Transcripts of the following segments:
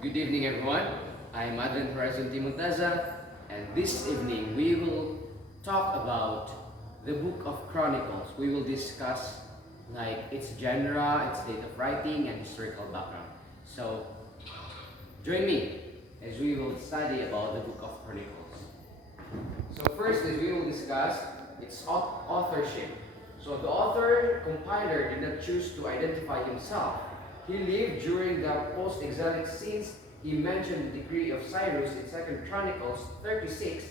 Good evening, everyone. I'm Advent Horizon Timontaza, and this evening we will talk about the book of Chronicles. We will discuss its genre, its date of writing, and historical background. So, join me as we will study about the book of Chronicles. So first is we will discuss its authorship. So the author compiler did not choose to identify himself. He lived during the post-exilic scenes. He mentioned the decree of Cyrus in 2 Chronicles 36,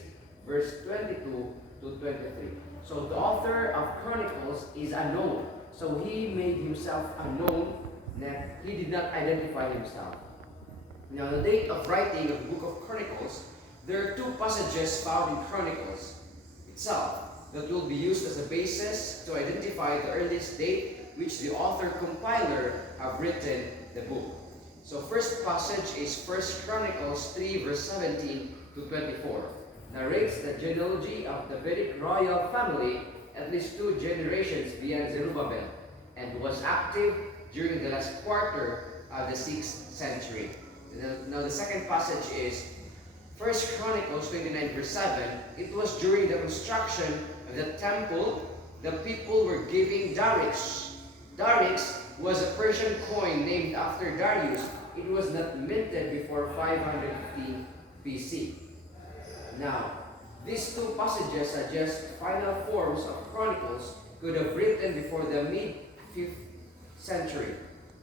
verse 22 to 23. So the author of Chronicles is unknown. So he made himself unknown, that he did not identify himself. Now the date of writing of the book of Chronicles, there are two passages found in Chronicles itself that will be used as a basis to identify the earliest date which the author compiler have written the book. So first passage is 1 Chronicles 3 verse 17 to 24. Narrates the genealogy of the Davidic royal family at least two generations beyond Zerubbabel, and was active during the last quarter of the 6th century. Now the second passage is 1 Chronicles 29 verse 7. It was during the construction of the temple the people were giving darics. Darics was a Persian coin named after Darius. It was not minted before 550 BC. Now, these two passages suggest final forms of Chronicles could have written before the mid-5th century.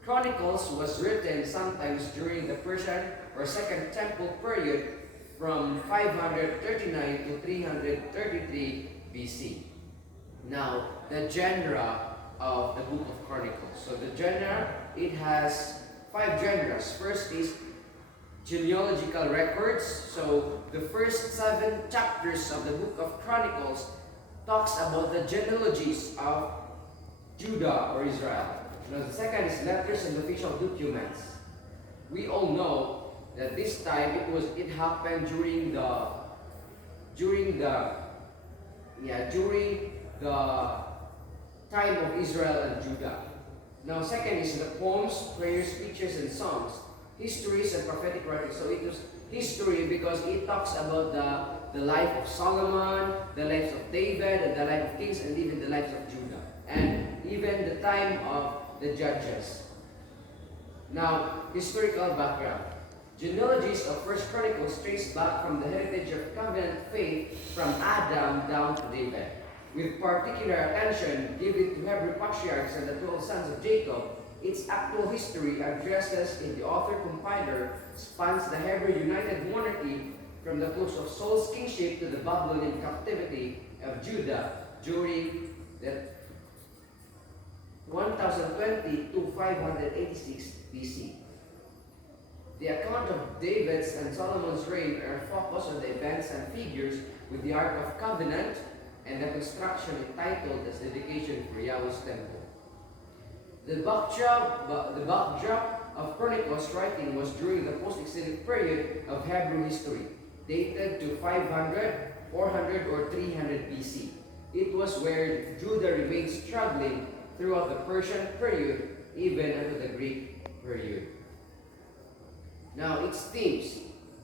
Chronicles was written sometimes during the Persian or Second Temple period from 539 to 333 BC. Now, the genre of the book of Chronicles. So the genre, it has 5 genres. First is genealogical records. So the first 7 chapters of the book of Chronicles talks about the genealogies of Judah or Israel. Now the second is letters and official documents. We all know that this time it happened during the time of Israel and Judah. Now second is the poems, prayers, speeches, and songs, histories, and prophetic writings. So it was history because it talks about the life of Solomon, the lives of David, and the life of kings, and even the lives of Judah, and even the time of the judges. Now, historical background. Genealogies of First Chronicles trace back from the heritage of covenant faith from Adam down to David, with particular attention given to Hebrew patriarchs and the 12 sons of Jacob. Its actual history addresses in the author compiler spans the Hebrew united monarchy from the close of Saul's kingship to the Babylonian captivity of Judah during the 1020 to 586 BC. The account of David's and Solomon's reign are focused on the events and figures with the Ark of Covenant and the construction entitled as dedication for Yahweh's temple. The backdrop of Chronicles writing was during the post-exilic period of Hebrew history, dated to 500, 400, or 300 BC. It was where Judah remained struggling throughout the Persian period, even into the Greek period. Now, its themes.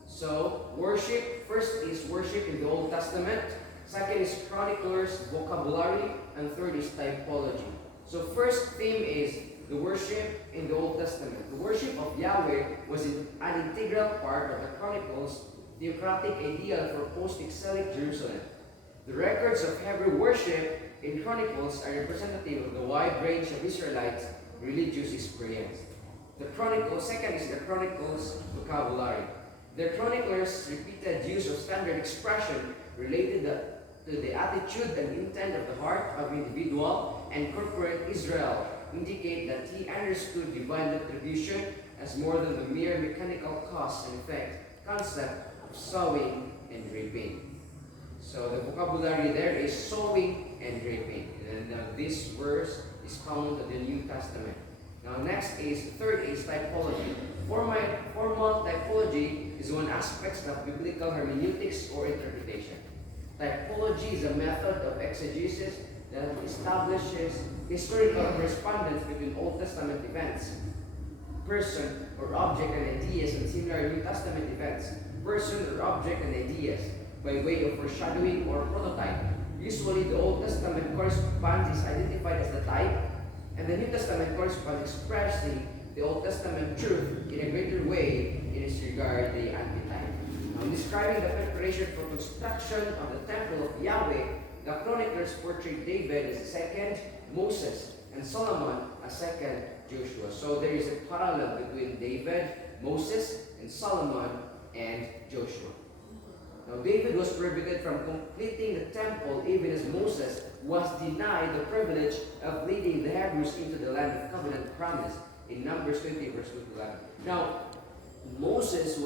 So, worship. First is worship in the Old Testament. Second is chronicler's vocabulary. And third is typology. So, first theme is the worship in the Old Testament. The worship of Yahweh was an integral part of the Chronicles' theocratic ideal for post-exilic Jerusalem. The records of Hebrew worship in Chronicles are representative of the wide range of Israelites' religious experience. Second is the Chronicles vocabulary. The chronicler's repeated use of standard expression related to the attitude and intent of the heart of individual and corporate Israel indicate that he understood divine retribution as more than the mere mechanical cause and effect concept of sowing and reaping. So the vocabulary there is sowing and reaping. And this verse is common to the New Testament. Now third is typology. Formal typology is one aspect of biblical hermeneutics or interpretation. Typology is a method of exegesis that establishes historical correspondence between Old Testament events, person or object and ideas and similar New Testament events, person or object and ideas, by way of foreshadowing or prototype. Usually the Old Testament corresponds is identified as the type, and the New Testament corresponds expressing the Old Testament truth in a greater way in its regard the antitype. Now, describing the preparation for construction of the temple of Yahweh, the chroniclers portrayed David as a second Moses and Solomon as second Joshua. So there is a parallel between David, Moses, and Solomon and Joshua. Now David was prohibited from completing the temple even as Moses was denied the privilege of leading the Hebrews into the land of covenant promise in Numbers 20 verse 2 to 11. Now Moses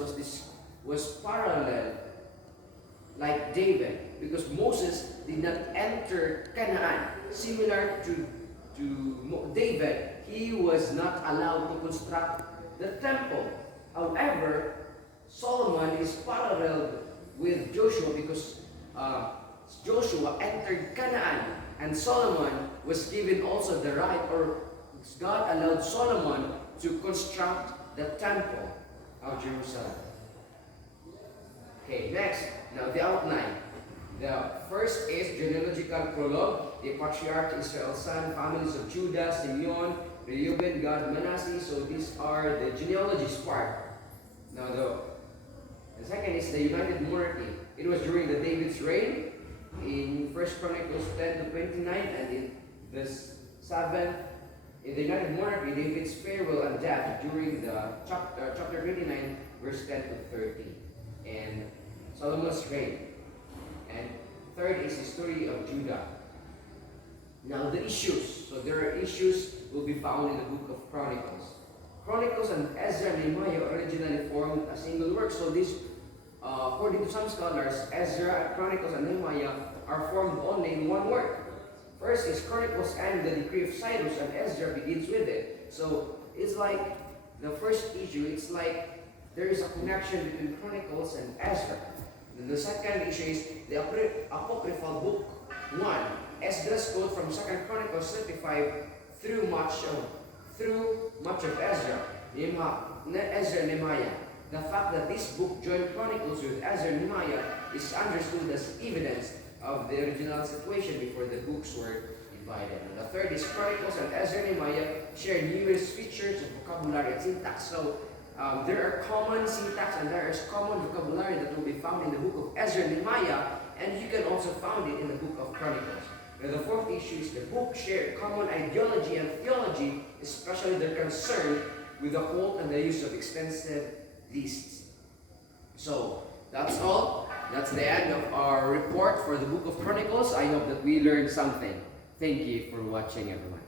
was parallel like David because Moses did not enter Canaan. Similar to David, he was not allowed to construct the temple. However, Solomon is parallel with Joshua because Joshua entered Canaan and Solomon was given also the right, or God allowed Solomon to construct the temple of Jerusalem. Okay, next, now the outline. The first is genealogical prologue, the patriarch Israel's son, families of Judah, Simeon, Reuben, Gad, Manasseh. So these are the genealogies part. Now the second is the united monarchy. It was during the David's reign in 1 Chronicles 10 to 29, and in the 7th, in the united monarchy, David's farewell and death during the chapter 29, verse 10 to 13, and Solomon's reign. And third is the story of Judah. Now the issues. So there are issues will be found in the book of Chronicles. Chronicles and Ezra and Nehemiah originally formed a single work. So this, according to some scholars, Ezra, Chronicles, and Nehemiah are formed only in one work. First is Chronicles and the decree of Cyrus, and Ezra begins with it. So it's like the first issue. It's like there is a connection between Chronicles and Ezra. Then the second issue is the apocryphal book 1. Ezra's quote from 2 Chronicles 35 through much of Ezra and Nehemiah. The fact that this book joined Chronicles with Ezra and Nehemiah is understood as evidence of the original situation before the books were divided. And the third is Chronicles and Ezra and Nehemiah share numerous features of vocabulary and syntax. So there are common syntax and there is common vocabulary that will be found in the book of Ezra and Nehemiah, and you can also find it in the book of Chronicles. Now the fourth issue is the book share common ideology and theology, especially their concern with the quote and the use of extensive lists. So that's all. That's the end of our report for the book of Chronicles. I hope that we learned something. Thank you for watching, everyone.